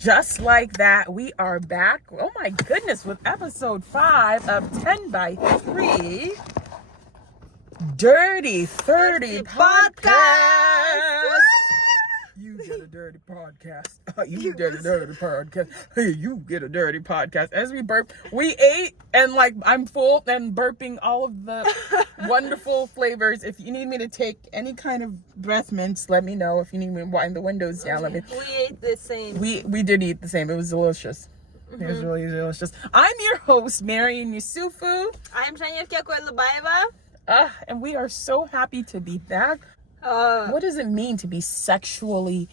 Just like that, we are back. Oh my goodness, with episode 5 of 10 by 3 Dirty 30 podcast. You get a dirty podcast. You get a dirty podcast. Hey, you get a dirty podcast. As we burp, we ate and I'm full and burping all of the wonderful flavors. If you need me to take any kind of breath mints, let me know. If you need me to wind the windows down, let me. We ate the same. We did eat the same. It was delicious. It was really delicious. I'm your host, Marian and Zhanerke. I'm Zhanerke Koilubayeva. And we are so happy to be back. What does it mean to be sexually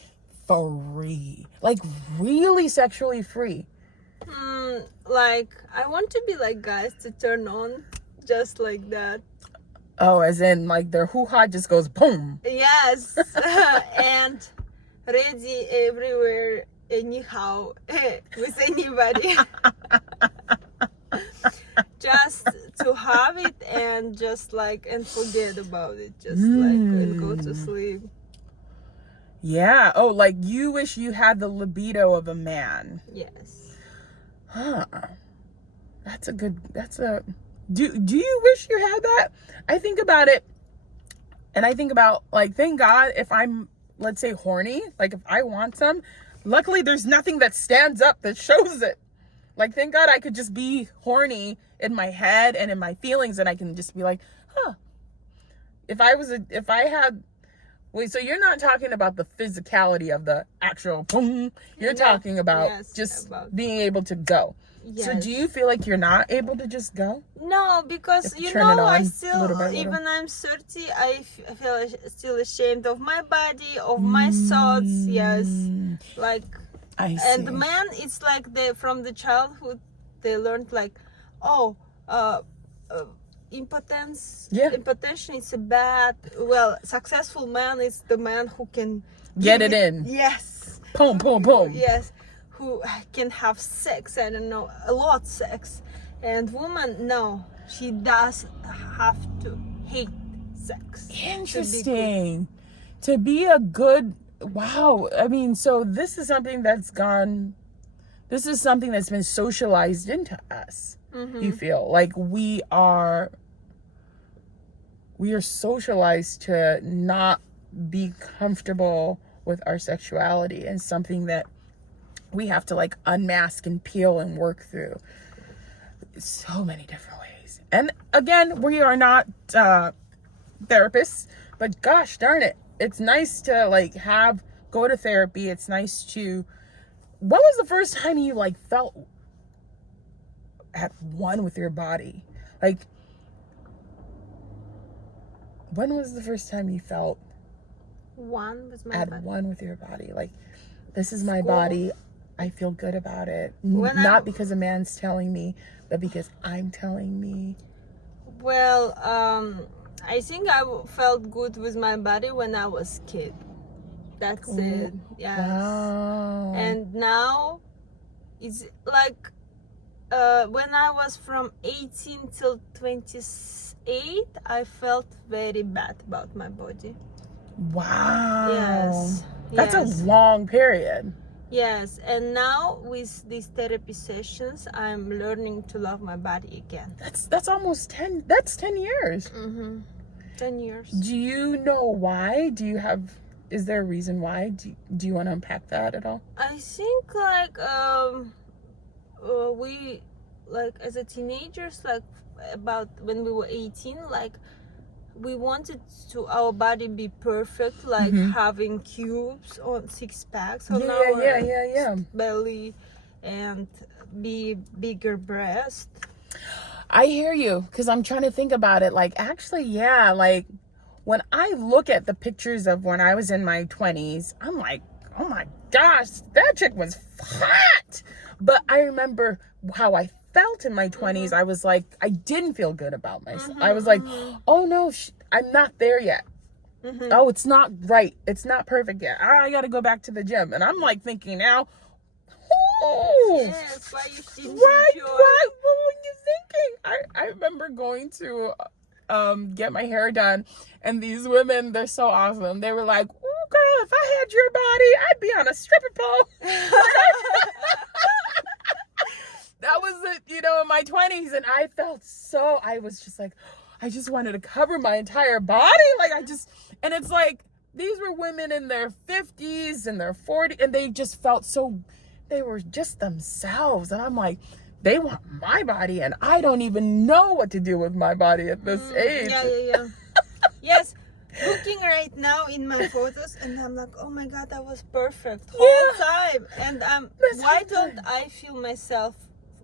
free? Like, really sexually free? I want to be like guys to turn on just like that. Oh, as in, their hoo-ha just goes boom. Yes. And ready everywhere, anyhow, with anybody. Just to have it and just and forget about it, just and go to sleep. Yeah. Oh, you wish you had the libido of a man. Yes. Huh. Do you wish you had that? I think about it and I think about thank God if I'm, let's say, horny, if I want some, luckily there's nothing that stands up that shows it. Thank God I could just be horny in my head and in my feelings, and I can just be like, huh. Wait, so you're not talking about the physicality of the actual boom. You're talking about being able to go. Yes. So do you feel like you're not able to just go? No, because I still, even I'm 30, I feel still ashamed of my body, of my thoughts. Yes. I see. And the man, it's from the childhood, they learned impotence. Yeah. Impotention is a bad. Successful man is the man who can get it in. Yes. Boom, boom, boom. Yes. Who can have sex? I don't know, a lot sex. And woman, no, she does have to hate sex. Interesting. To be a good. Wow. I mean, so this is something that's been socialized into us. Mm-hmm. You feel we are socialized to not be comfortable with our sexuality, and something that we have to unmask and peel and work through so many different ways. And again, we are not therapists, but gosh darn it, it's nice to go to therapy. It's nice to. When was the first time you felt at one with your body? When was the first time you felt one with my at body? One with your body? This is my body. I feel good about it. Not because a man's telling me, but because I'm telling me. Well, I think I felt good with my body when I was a kid. That's it. Yes. Wow. And now it's when I was from 18 till 28, I felt very bad about my body. Wow. Yes. That's a long period. Yes. And now with these therapy sessions, I'm learning to love my body again. That's almost 10. That's 10 years. 10 years. Do you know why? Is there a reason why? Do you want to unpack that at all? I think we as a teenagers, about when we were 18, we wanted to our body be perfect, having cubes on 6 packs on our belly and be bigger breast. I hear you, because I'm trying to think about it. When I look at the pictures of when I was in my 20s, I'm like, oh my gosh, that chick was hot. But I remember how I felt in my 20s. I was I didn't feel good about myself. I was oh no, I'm not there yet. Oh, it's not right. It's not perfect yet. I got to go back to the gym. And I'm thinking now, oh. Yes, why you seem What were you thinking? I remember going to get my hair done, and these women, they're so awesome. They were like, oh, girl, if I had your body, I'd be on a stripper pole. That was it, you know, in my 20s. And I was just like, I just wanted to cover my entire body. Like, and it's like, these were women in their 50s and their 40s, and they just felt they were just themselves. And I'm like, they want my body, and I don't even know what to do with my body at this age. Yeah. Yes, looking right now in my photos, and I'm like, oh my God, that was perfect whole time. And why don't I feel myself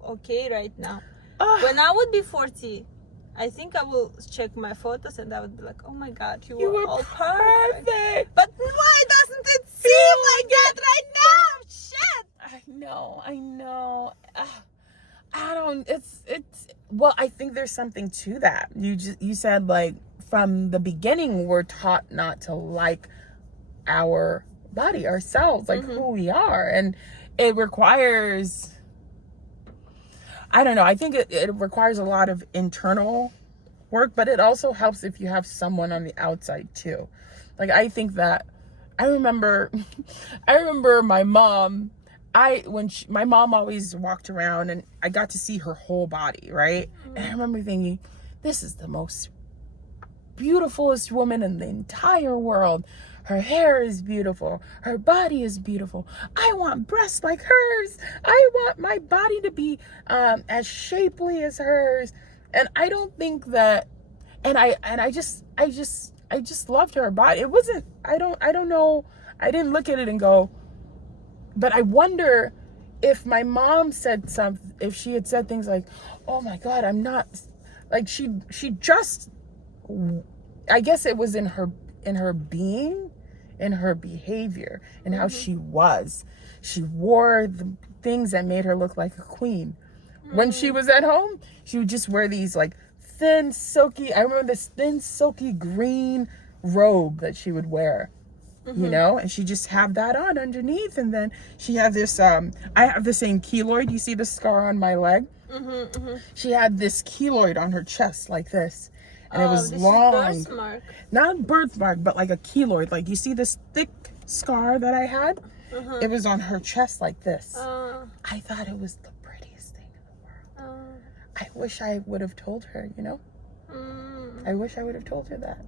okay right now? When I would be 40, I think I will check my photos and I would be like, oh my God, you were all perfect. But why doesn't it seem like that right now? Shit. I know. Well, I think there's something to that. You said, like, from the beginning, we're taught not to like our body, ourselves, like who we are. And it requires, I don't know, I think it requires a lot of internal work, but it also helps if you have someone on the outside too. Like, I think that, I remember my mom, my mom always walked around and I got to see her whole body, right? And I remember thinking, this is the most beautifulest woman in the entire world. Her hair is beautiful. Her body is beautiful. I want breasts like hers. I want my body to be as shapely as hers. And I don't think that, and I just loved her body. It wasn't, I don't know. I didn't look at it and go, but I wonder if my mom said something, if she had said things like, oh my God, I'm not, like, she just, I guess it was in her being, in her behavior, and how she was. She wore the things that made her look like a queen. When she was at home, she would just wear these like thin, silky, I remember this thin, silky green robe that she would wear. You know, and she just have that on underneath, and then she had this I have the same keloid. You see the scar on my leg? She had this keloid on her chest like this, and it was long. Is birthmark. Not birthmark, but like a keloid. Like, you see this thick scar that I had? It was on her chest like this. I thought it was the prettiest thing in the world. I wish I would have told her, you know? I wish I would have told her that.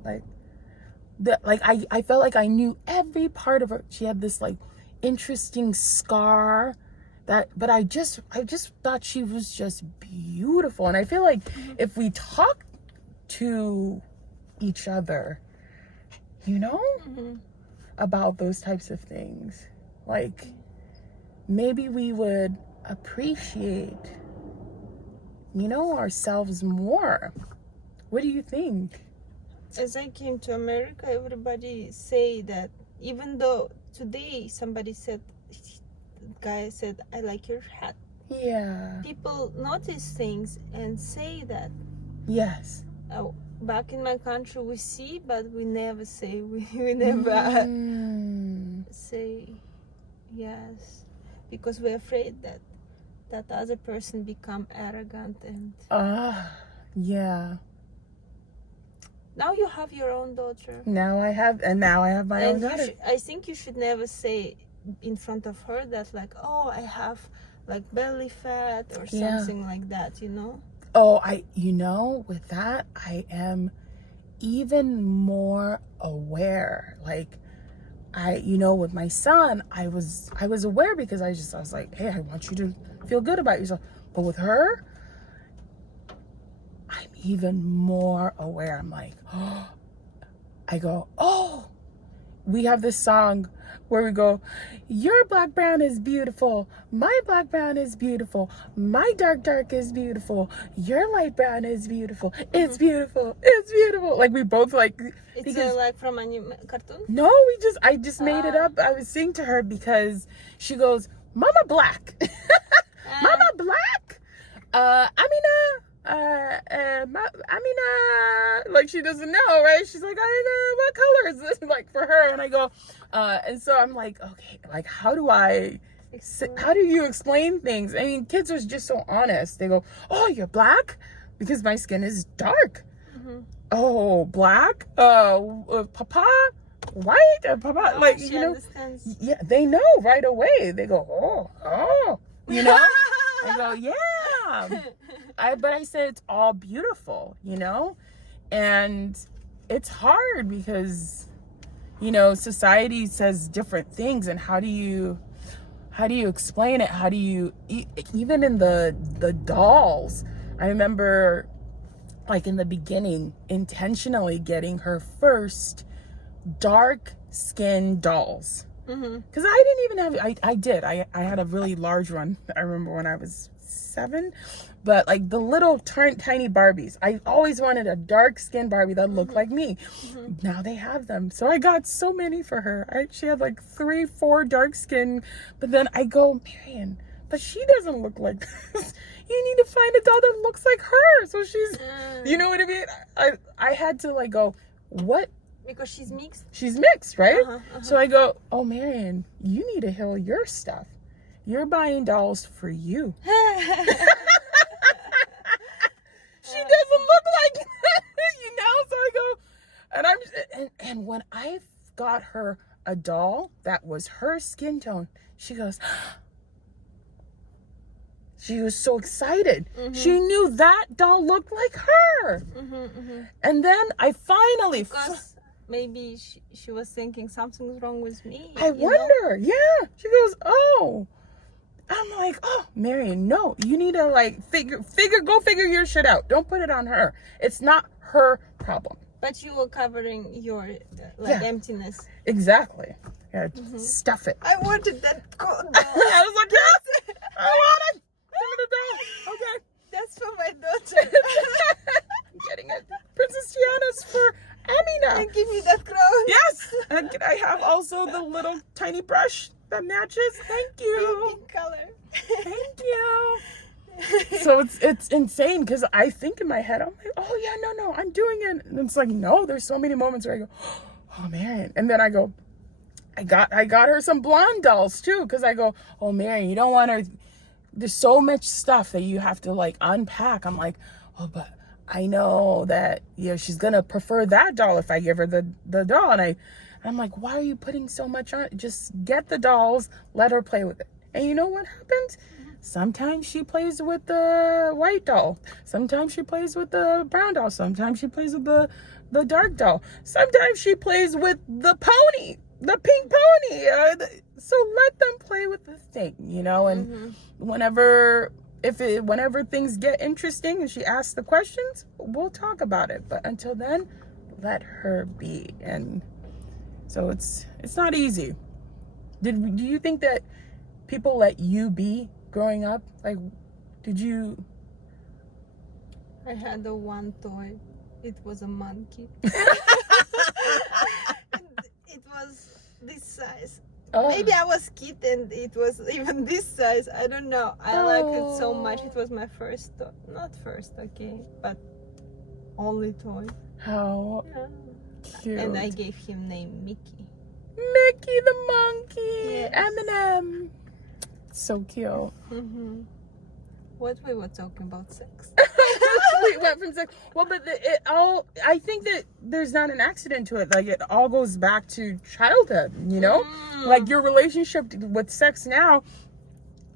I felt like I knew every part of her. She had this like interesting scar but I just thought she was just beautiful. And I feel like if we talk to each other, you know, about those types of things, like, maybe we would appreciate, you know, ourselves more. What do you think? As I came to America, everybody say that, even though today somebody said, guy said, I like your hat. Yeah. People notice things and say that. Yes. Back in my country, we see, but we never say. We never say yes, because we're afraid that that other person become arrogant and. Yeah. Now you have your own daughter. Now I have my own daughter. I think you should never say in front of her that, like, oh, I have like belly fat or something like that, you know? Oh, with that, I am even more aware. Like, with my son, I was aware because I was like, hey, I want you to feel good about yourself. But with her, I'm even more aware. I'm like, we have this song where we go, your black brown is beautiful, my black brown is beautiful, my dark is beautiful, your light brown is beautiful, it's beautiful, it's beautiful. Like, we both like, it's like from a cartoon? No, I just made it up. I was singing to her because she goes, Mama black. Mama black? Like, she doesn't know, right? She's like, I don't know, what color is this, like, for her? And I go, and so I'm like, okay, like, how do you explain things? I mean, kids are just so honest. They go, oh, you're black? Because my skin is dark. Oh, black? Papa? white, Papa. Oh, Like, she you know, understands. yeah, they know right away. They go, oh, you know. I go, yeah. But I said it's all beautiful, you know, and it's hard because, you know, society says different things, and how do you explain it? How do you even in the dolls? I remember, like, in the beginning, intentionally getting her first dark skin dolls. Because I didn't even have, I did. I had a really large one. I remember when I was 7. But like the little tiny Barbies. I always wanted a dark skin Barbie that looked like me. Now they have them. So I got so many for her. She had like 3, 4 dark skin. But then I go, Marian, but she doesn't look like this. You need to find a doll that looks like her. So she's, you know what I mean? I had to like go, what? Because she's mixed. She's mixed, right? So I go, oh, Marian, you need to heal your stuff. You're buying dolls for you. She doesn't look like you know. So I go, and I'm just, and when I got her a doll that was her skin tone, she goes. She was so excited. She knew that doll looked like her. And then I finally. Because maybe she was thinking something's wrong with me. I wonder. Yeah. She goes, oh. I'm like, oh, Marian, no. You need to like go figure your shit out. Don't put it on her. It's not her problem. But you were covering your emptiness. Exactly. Yeah, stuff it. I wanted that doll. I was like, yes, I want it. Give me the doll. Okay. That's for my daughter. I'm getting it. Princess Tiana's for Amina. And give me that crown. Yes. And can I have also the little tiny brush that matches? Thank you. Pink color. Thank you. So it's insane because I think in my head, I'm like, oh yeah, no, I'm doing it. And it's like, no, there's so many moments where I go, oh man. And then I go, I got her some blonde dolls too. Because I go, oh Marian, you don't want her. There's so much stuff that you have to like unpack. I'm like, oh, but I know that, you know, she's gonna prefer that doll if I give her the doll. And I'm like, why are you putting so much on? Just get the dolls, let her play with it. And you know what happens? Sometimes she plays with the white doll. Sometimes she plays with the brown doll. Sometimes she plays with the dark doll. Sometimes she plays with the pony, the pink pony. So let them play with the thing, you know. And whenever things get interesting and she asks the questions, we'll talk about it. But until then, let her be. And so it's not easy. Do you think that people let you be growing up? Like, did you? I had the one toy. It was a monkey. It was this size. Oh. Maybe I was kid and it was even this size. I don't know. I like it so much. It was my first toy. Not first, okay, but only toy. How cute. And I gave him name Mickey. Mickey the monkey. Yes. Eminem. So cute. What we were talking about sex. We went from sex. Well, but I think that there's not an accident to it. Like, it all goes back to childhood, you know? Like, your relationship with sex now,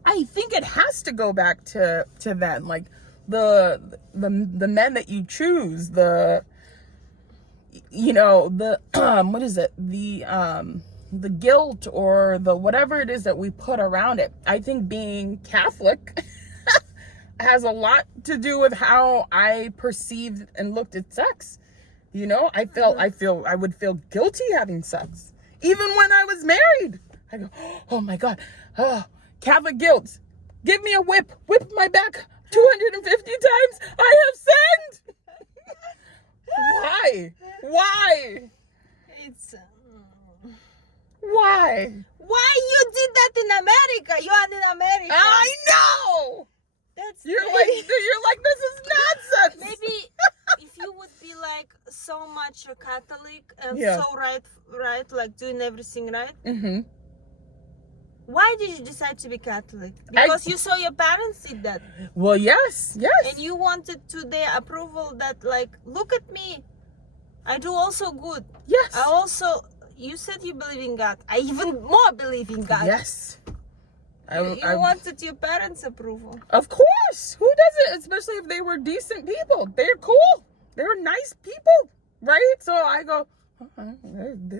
I think it has to go back to then. Like, the men that you choose, you know, what is it? The guilt or the whatever it is that we put around it. I think being Catholic has a lot to do with how I perceived and looked at sex. You know, I would feel guilty having sex. Even when I was married. I go, oh my God, Catholic guilt. Give me a whip my back 250 times. I have sinned. Why? It's why you did that in America? You are in America. I know. You're like, this is nonsense. Maybe if you would be like so much a Catholic and Yeah. so right, like doing everything right. Why did you decide to be Catholic? Because you saw your parents did that. Well, yes. And you wanted to their approval that, like, look at me, I do also good. Yes. I also, you said you believe in God. I even more believe in God. Yes. You wanted your parents' approval. Of course. Who doesn't? Especially if they were decent people. They're cool. They're nice people, right? So I go,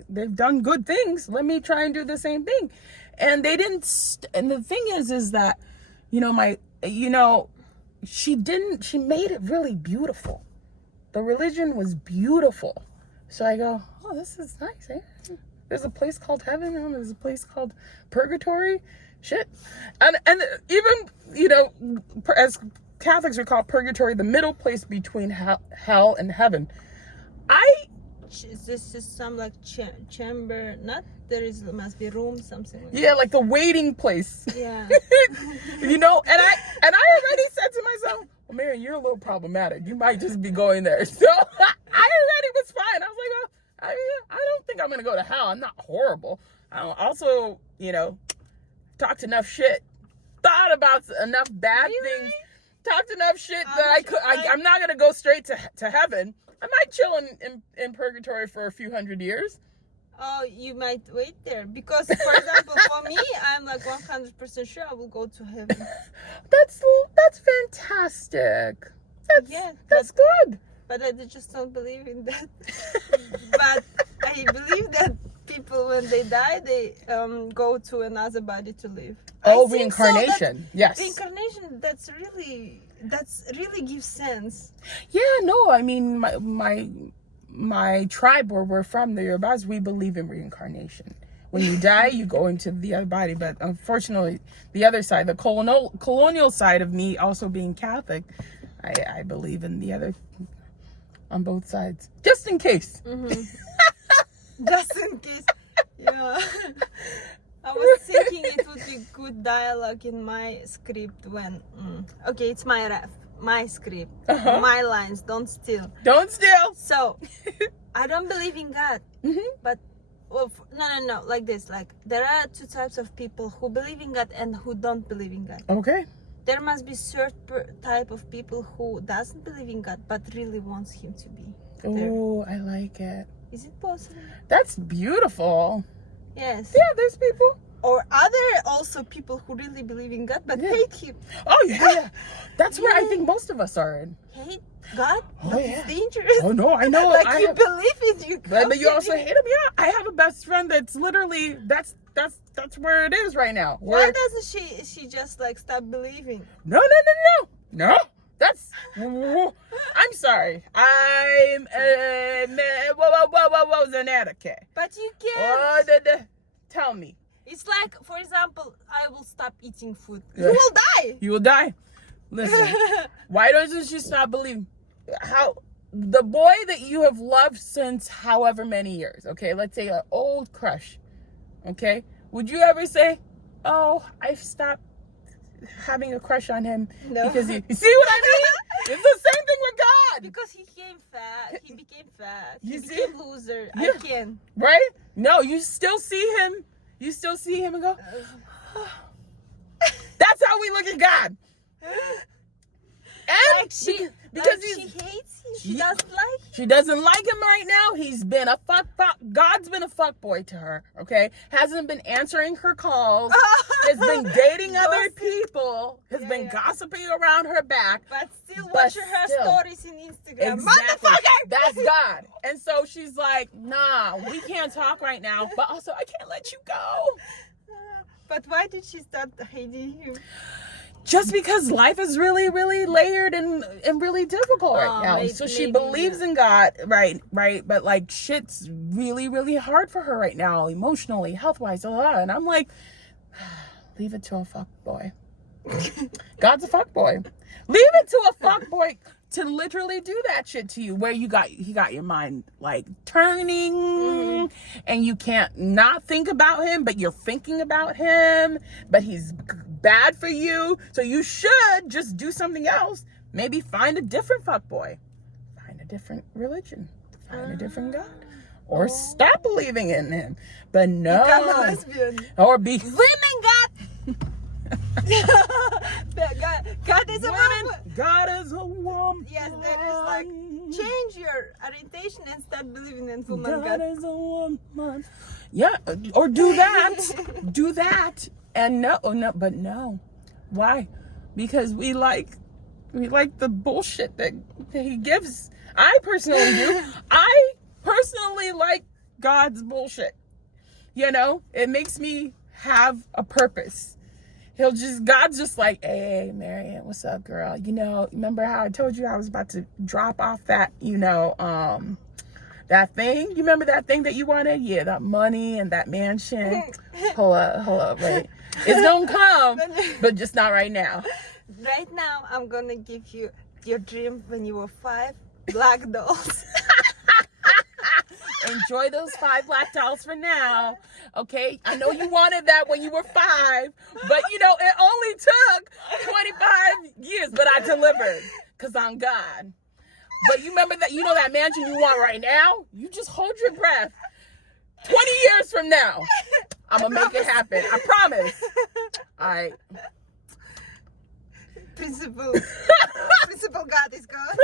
they've done good things. Let me try and do the same thing. And they didn't. And the thing is that, she made it really beautiful. The religion was beautiful. So I go, oh, this is nice. Eh? There's a place called heaven. And there's a place called purgatory. Shit. And even, as Catholics we call purgatory the middle place between hell and heaven. This is some like chamber, not must be room, something like yeah, like the waiting place. Yeah. And I already said to myself, well, Marian, you're a little problematic. You might just be going there. So I already was fine. I was like, well, I don't think I'm going to go to hell. I'm not horrible. I also, talked enough shit, thought about enough bad things, talked enough shit that I'm not going to go straight to heaven. I might chill in purgatory for a few hundred years. Oh, you might wait there. Because, for example, for me, I'm like 100% sure I will go to heaven. That's fantastic. That's good. But I just don't believe in that. But I believe that people, when they die, they go to another body to live. Oh, reincarnation. Yes. Reincarnation, that really gives sense. Yeah, no, I mean, my tribe where we're from, the Yorubas, we believe in reincarnation. When you die, you go into the other body. But unfortunately, the other side, the colonial side of me also being Catholic, I believe in the other, on both sides. Just in case. Mm-hmm. Just in case. Yeah. I was thinking it would be good dialogue in my script when... Okay, it's my script. My lines. Don't steal. Don't steal. So, I don't believe in God. But, no. Like this. Like, there are two types of people who believe in God and who don't believe in God. Okay. There must be certain type of people who doesn't believe in God but really wants Him to be there. Oh, I like it. Is it possible? That's beautiful. Yes. Yeah, there's people. Or other also people who really believe in God but hate Him. Oh, yeah. That's where I think most of us are in. Hate God? Oh, It's dangerous. Oh, no, I know. Like you believe in you. But you also hate him. Yeah, I have a best friend that's literally, that's where it is right now. Why doesn't she just like stop believing? No. That's, I'm sorry. I'm, Zhanerke. But you can't. Tell me. It's like, for example, I will stop eating food. Yeah. You will die. You will die. Listen, why doesn't you stop believing? How the boy that you have loved since however many years, okay? Let's say an old crush, okay? Would you ever say, oh, I've stopped having a crush on him? No. Because you see what I mean? It's the same thing with God. Because he became fat. He You became loser. Yeah. I can. Right? No, you still see him. You still see him and go, that's how we look at God. And Like she hates him. She doesn't like him. She doesn't like him right now. He's been a God's been a fuckboy to her, okay? Hasn't been answering her calls. Has been dating other people. Has been gossiping around her back. But still watching her stories in Instagram. Exactly. Motherfucker! That's God. And so she's like, nah, we can't talk right now. But also, I can't let you go. But why did she start hating him? Just because life is really, really layered and really difficult right now. So she believes in God, right? But like shit's really, really hard for her right now, emotionally, health-wise, and I'm like, leave it to a fuckboy. God's a fuckboy. Leave it to a fuckboy to literally do that shit to you, where he got your mind like turning, and you can't not think about him, but you're thinking about him, but he's bad for you, so you should just do something else. Maybe find a different fuckboy, find a different religion, find a different God, or stop believing in him. But no, become a lesbian, or be women got God is It's a woman. woman. God is a woman. Yes, that is like change your orientation and start believing in woman God God. is a woman. Yeah, or do that. Do that. And no, but no. Why? Because we like the bullshit that he gives. I personally do. I personally like God's bullshit. You know, it makes me have a purpose. God's just like, hey, Marian, what's up, girl? You know, remember how I told you I was about to drop off that, that thing? You remember that thing that you wanted? Yeah, that money and that mansion. Hold up, wait. It's gonna come, but just not right now. Right now, I'm gonna give you your dream when you were 5, black dolls. Enjoy those 5 black dolls for now. Okay, I know you wanted that when you were 5, but it only took 25 years, but I delivered because I'm God. But you remember that, that mansion you want right now? You just hold your breath. 20 years from now, I'm gonna make it happen. I promise. All right. Principal God is God.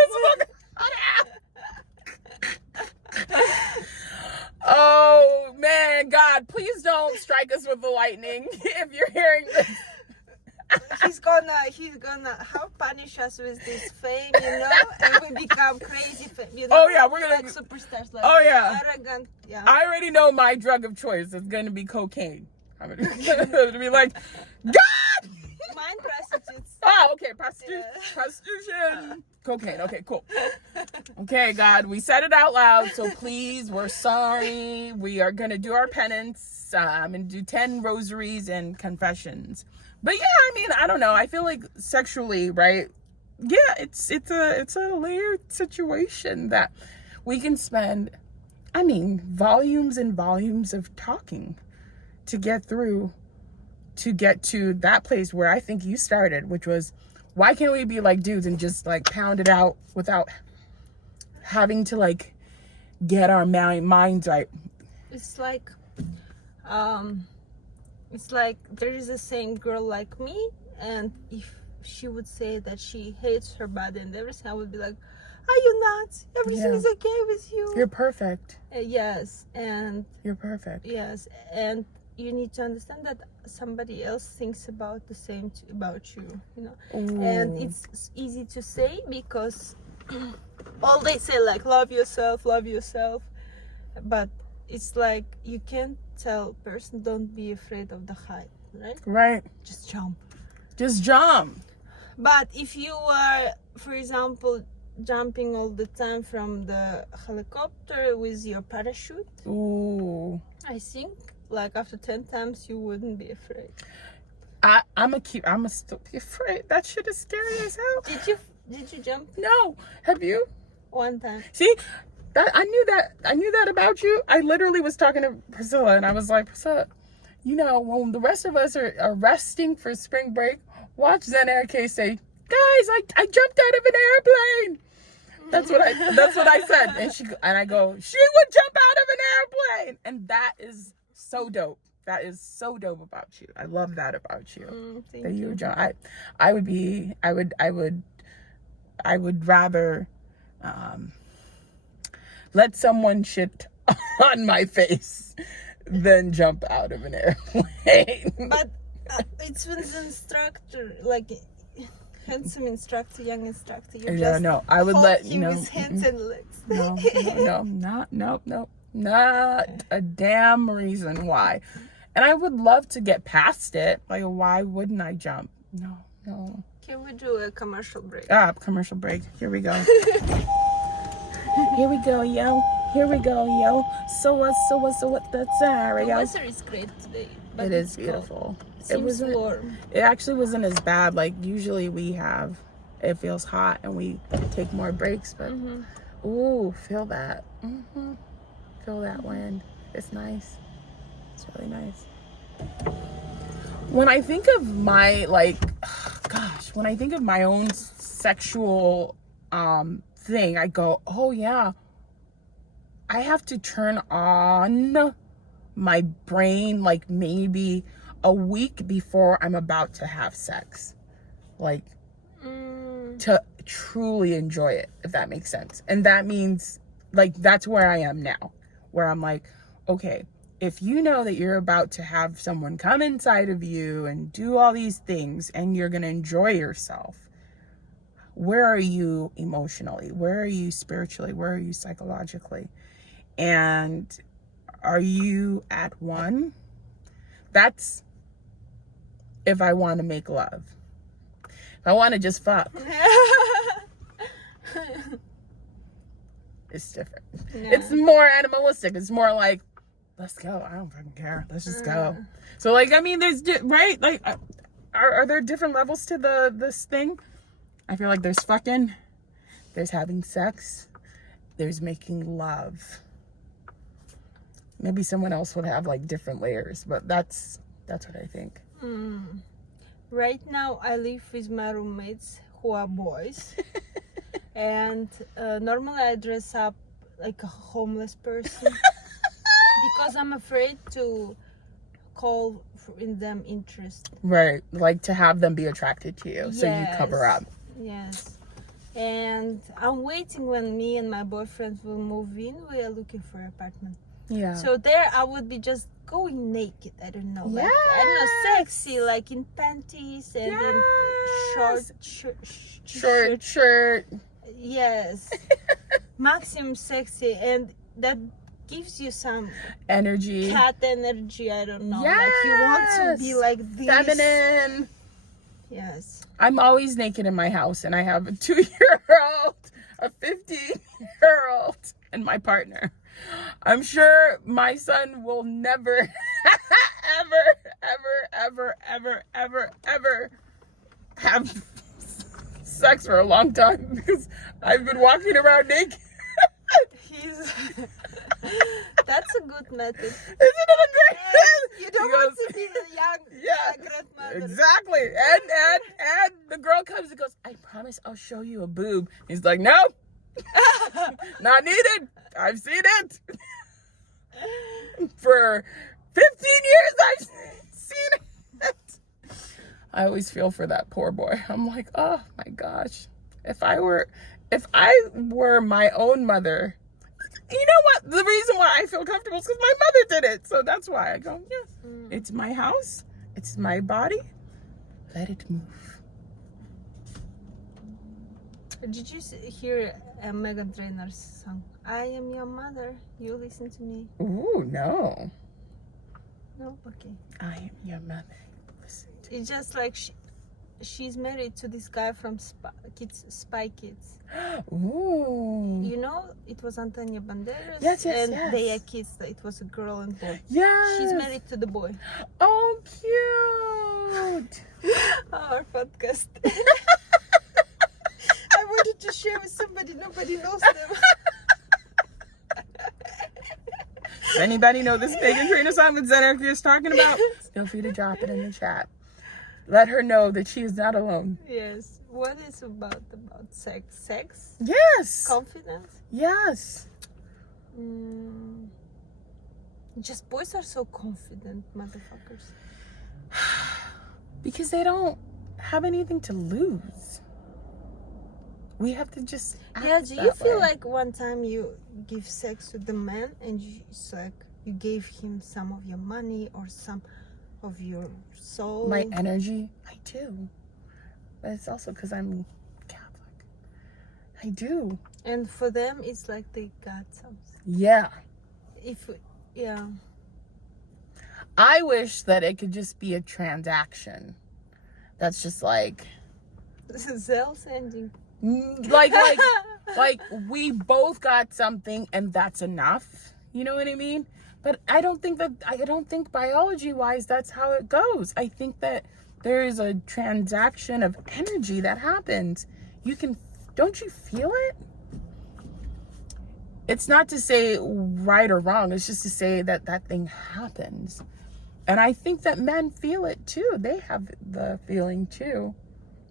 Oh man, God, please don't strike us with the lightning if you're hearing this. He's gonna punish us with this fame, and we become crazy, Oh yeah, we're gonna like superstars, like arrogant. Yeah. I already know my drug of choice is gonna be cocaine. I'm gonna be like, God. Mine prostitutes. Oh, okay, prostitution. Yeah. Prostitution. Cocaine. Okay, cool. Okay, God, we said it out loud, so please, we're sorry. We are gonna do our penance and do 10 rosaries and confessions. But yeah, I don't know. I feel like sexually, right? Yeah, it's a layered situation that we can spend, volumes and volumes of talking to get through, to get to that place where I think you started, which was, why can't we be like dudes and just like pound it out without having to like get our minds right? It's like there is a same girl like me, and if she would say that she hates her body and everything, I would be like, are you not? Everything is okay with you. You're perfect. Yes, and you're perfect. Yes, and you need to understand that somebody else thinks about the same about you, Ooh. And it's easy to say because all they say like love yourself, but it's like you can't tell person don't be afraid of the height, right? Just jump. But if you are, for example, jumping all the time from the helicopter with your parachute, ooh, I think like after 10 times you wouldn't be afraid. I'ma still be afraid. That shit is scary as hell. Did you jump? No. Have you? One time. See, that I knew that about you. I literally was talking to Priscilla and I was like, Priscilla, when the rest of us are resting for spring break, watch Zhanerke say, guys, I jumped out of an airplane. That's what I said. And I go, she would jump out of an airplane. And that is so dope. That is so dope about you. I love that about you. Thank you. I would rather let someone shit on my face than jump out of an airplane. But it's with the instructor, like handsome instructor, young instructor. You just I would let his hands and legs. Not a damn reason why. And I would love to get past it. Like, why wouldn't I jump? No. Can we do a commercial break? Commercial break. Here we go. Here we go, yo. So what? That's all right, The yo. weather is great today. But It is it's beautiful. Cold. It seems warm. It actually wasn't as bad. Like usually it feels hot and we take more breaks, but ooh, feel that. Feel that wind. It's nice. It's really nice. When I think of my when I think of my own sexual thing, I go, oh yeah, I have to turn on my brain like maybe a week before I'm about to have sex. Like to truly enjoy it, if that makes sense. And that means, like, that's where I am now, where I'm like, okay, if you know that you're about to have someone come inside of you and do all these things and you're going to enjoy yourself, where are you emotionally? Where are you spiritually? Where are you psychologically? And are you at one? That's if I want to make love. If I want to just fuck, it's different. Yeah. It's more animalistic. It's more like, let's go. I don't fucking care. Let's just go. So, like, I mean, there's, right? Like, are there different levels to this thing? I feel like there's fucking, there's having sex, there's making love. Maybe someone else would have, like, different layers, but that's what I think. Right now, I live with my roommates who are boys. And normally I dress up like a homeless person because I'm afraid to call in them interest. Right, like to have them be attracted to you, so you cover up. Yes. And I'm waiting when me and my boyfriend will move in. We are looking for an apartment. Yeah. So there I would be just going naked. I don't know. Like, I don't know, sexy, like in panties and in short shirt. Yes. Maximum sexy, and that gives you some energy. Cat energy, I don't know. Yes. Like you want to be like this. Feminine. Yes. I'm always naked in my house, and I have a 2-year-old, a 15-year-old, and my partner. I'm sure my son will never, ever have sex for a long time because I've been walking around naked. That's a good method. Isn't it a great? You don't want to be a young grandmother. Exactly. And the girl comes and goes, I promise I'll show you a boob. He's like, nope. Not needed. I've seen it. For 15 years I've seen it. I always feel for that poor boy. I'm like, oh my gosh. If I were my own mother, you know what? The reason why I feel comfortable is because my mother did it. So that's why I go, yes, it's my house. It's my body. Let it move. Did you hear Marian and Zhanerke's song? I am your mother. You listen to me. Ooh, no. No? Okay. I am your mother. Listen to me. It's just like she's married to this guy from Spy Kids. Ooh. You know, it was Antonio Banderas. Yes. They are kids. It was a girl and boy. Yes. She's married to the boy. Oh, cute. Our podcast. I wanted to share with somebody. Nobody knows them. Does anybody know this Megan Trainor song that Zhanerke is talking about? Feel free to drop it in the chat. Let her know that she is not alone. Yes. What is about sex? Sex? Yes. Confidence? Yes. Just boys are so confident, motherfuckers. Because they don't have anything to lose. We have to just act do you feel way. like one time you give sex to the man and it's like you gave him some of your money or some of your soul? My energy? I do. But it's also because I'm Catholic. I do. And for them, it's like they got something. Yeah. Yeah. I wish that it could just be a transaction. That's just like... Zell sending. Like we both got something and that's enough. You know what I mean? But I don't think biology wise that's how it goes. I think that there is a transaction of energy that happens. Don't you feel it? It's not to say right or wrong. It's just to say that thing happens. And I think that men feel it too. They have the feeling too.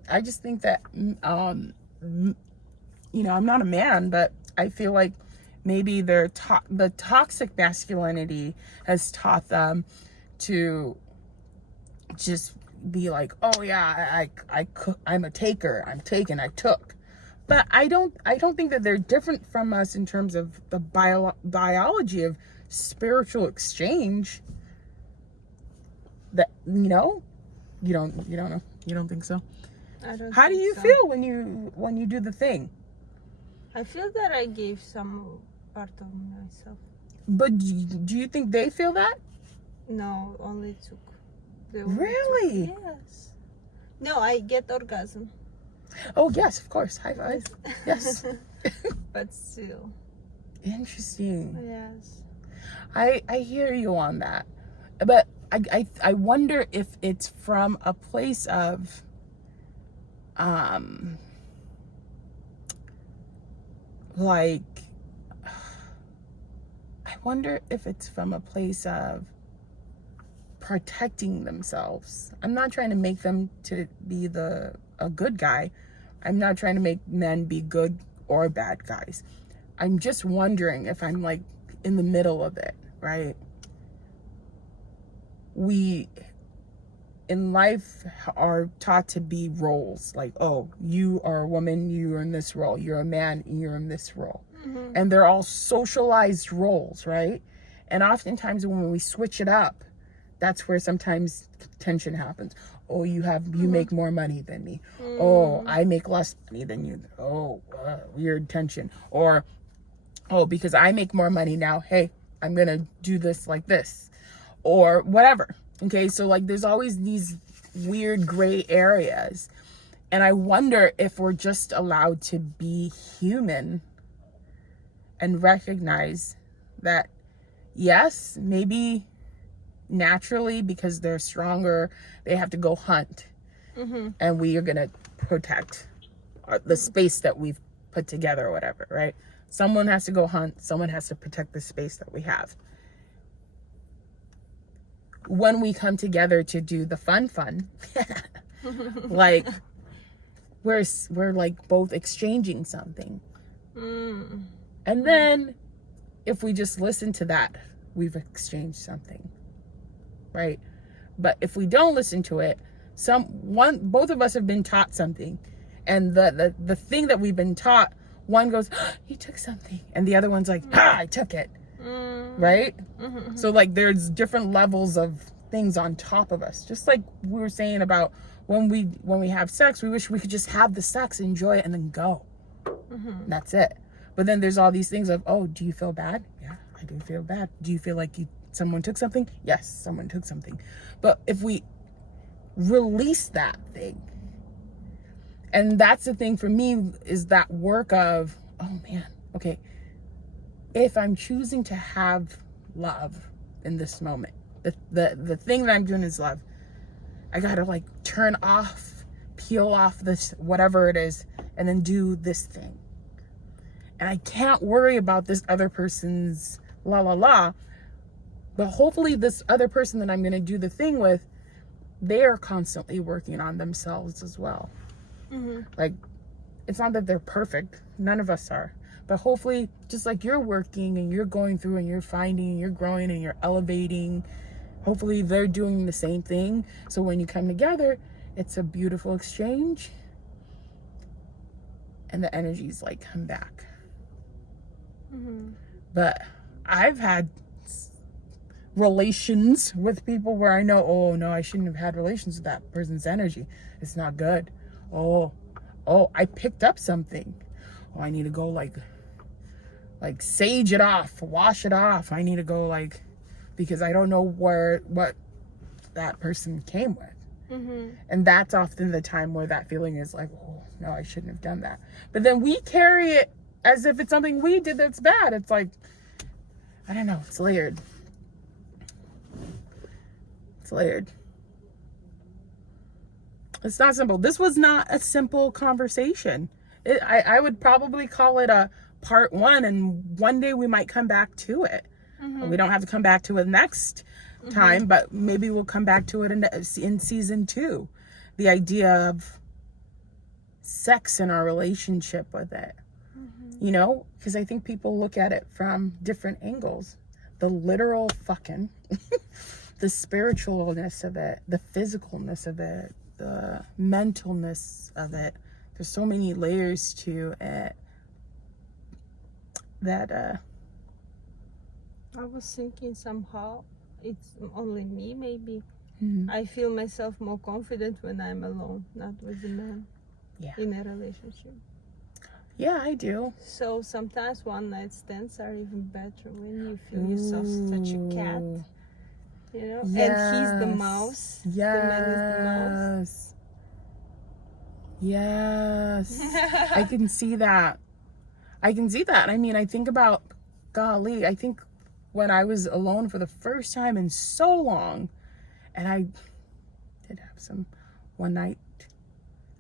I just think that, I'm not a man, but I feel like maybe the toxic masculinity has taught them to just be like, oh yeah, I'm a taker, I'm taken, I took. But I don't think that they're different from us in terms of the biology of spiritual exchange. That, you know, you don't know, you don't think so? I don't. How do think you so. feel when you do the thing? I feel that I gave some part of myself. But do you think they feel that? No, only took. Really? Yes. No, I get orgasm. Oh yes, of course. High five. Yes. But still. Interesting. Yes. I hear you on that, but I wonder if it's from a place of like, I wonder if it's from a place of protecting themselves. I'm not trying to make them to be a good guy. I'm not trying to make men be good or bad guys. I'm just wondering if I'm like in the middle of it, right? We in life are taught to be roles, like, oh, you are a woman, you're in this role, you're a man, you're in this role. And they're all socialized roles, right? And oftentimes when we switch it up, that's where sometimes tension happens. Oh, you make more money than me. Oh, I make less money than you. Oh, weird tension. Or, oh, because I make more money now, hey, I'm gonna do this like this, or whatever. Okay, so like there's always these weird gray areas, and I wonder if we're just allowed to be human and recognize that, yes, maybe naturally, because they're stronger, they have to go hunt, and we are gonna protect the space that we've put together or whatever, right? Someone has to go hunt, someone has to protect the space that we have. When we come together to do the fun like we're like both exchanging something, and then if we just listen to that, we've exchanged something, right? But if we don't listen to it, both of us have been taught something, and the thing that we've been taught, one goes, oh, you took something, and the other one's like, I took it. Right? So like there's different levels of things on top of us. Just like we were saying about when we have sex, we wish we could just have the sex, enjoy it, and then go. That's it. But then there's all these things of, oh, do you feel bad? Yeah, I do feel bad. Do you feel like someone took something? Yes, someone took something. But if we release that thing, and that's the thing for me, is that work of, oh man, okay, if I'm choosing to have love in this moment, the thing that I'm doing is love, I gotta like turn off, peel off this whatever it is, and then do this thing. And I can't worry about this other person's la la la, but hopefully this other person that I'm gonna do the thing with, they are constantly working on themselves as well. Like, it's not that they're perfect, none of us are. But hopefully, just like you're working and you're going through and you're finding and you're growing and you're elevating, hopefully they're doing the same thing. So when you come together, it's a beautiful exchange, and the energies like come back. But I've had relations with people where I know, oh no, I shouldn't have had relations with that person's energy. It's not good. Oh, I picked up something. Oh, I need to go like sage it off, wash it off. I need to go because I don't know what that person came with. And that's often the time where that feeling is like, oh no, I shouldn't have done that. But then we carry it as if it's something we did that's bad. It's like, I don't know, it's layered. It's layered. It's not simple. This was not a simple conversation. I would probably call it a part 1, and one day we might come back to it. We don't have to come back to it next time, but maybe we'll come back to it in season 2. The idea of sex in our relationship with it. You know, because I think people look at it from different angles. The literal fucking the spiritualness of it, the physicalness of it, the mentalness of it. There's so many layers to it that I was thinking somehow it's only me, maybe. mhm. I feel myself more confident when I'm alone, not with a man. Yeah. In a relationship. Yeah, I do. So sometimes one night stands are even better when you feel yourself such a cat, you know. Yes. And he's the mouse. Yes. The man is the mouse. Yes. I can see that. I can see that. I mean, I think about, golly, I think when I was alone for the first time in so long, and I did have some one night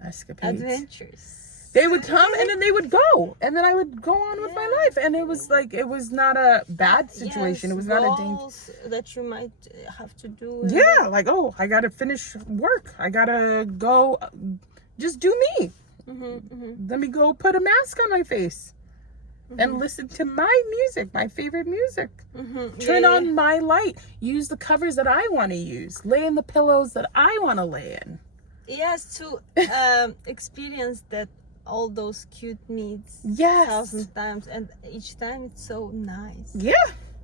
escapades. Adventures. They would come and then they would go, and then I would go on with my life, and it was like, it was not a bad situation. Yes, It was not a danger. goals that you might have to do. Yeah, like, oh, I gotta finish work. I gotta go, just do me. Let me go put a mask on my face and listen to my music, my favorite music. Turn on my light. Use the covers that I want to use. Lay in the pillows that I want to lay in. Yes, to experience that all those cute meats Yes. 1,000 times, and each time it's so nice. Yeah.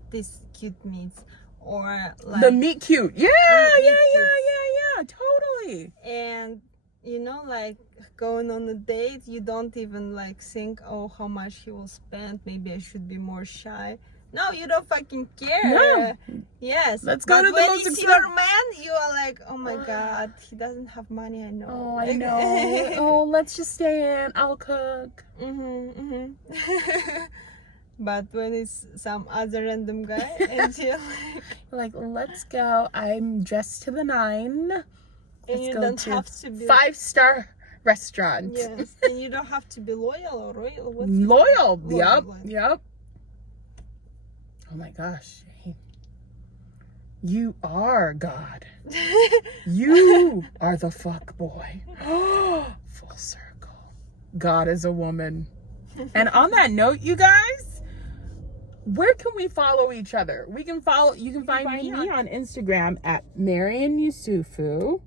These cute meats, or like The meat cute. Yeah, meat yeah. Totally. and you know, like going on a date, you don't even like think, oh, how much he will spend. Maybe I should be more shy. No, you don't fucking care. No. Yes. Let's go but to the when most it's expensive. your man, you are like, oh my god, he doesn't have money. I know. Oh, I know. Oh, let's just stay in. I'll cook. But when it's some other random guy, and you're Like, let's go. I'm dressed to the nine. and Let's you go don't to have to be 5-star restaurant. yes, and you don't have to be loyal or royal. What's it? Loyal. Yep. Loyal. Yep. Oh my gosh. You are God. You are the fuck boy. Full circle. God is a woman. And on that note, you guys, where can we follow each other? You can find me on Instagram at Marian Yusufu.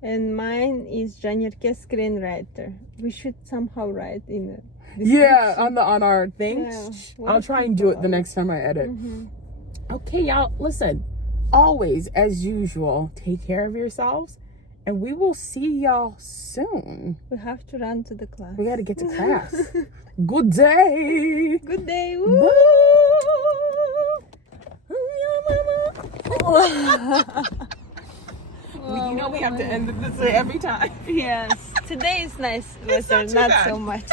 And mine is Zhanerke screenwriter. We should somehow write in it. Yeah, on our thing. Yeah. I'll try and do it the next time I edit. Okay, y'all, listen. Always, as usual, take care of yourselves, and we will see y'all soon. We have to run to the class. We got to get to class. Good day. Good day. Bye. Woo. You know we have to end it this way every time. Yes. Today is nice It's not weather, too not bad. so much.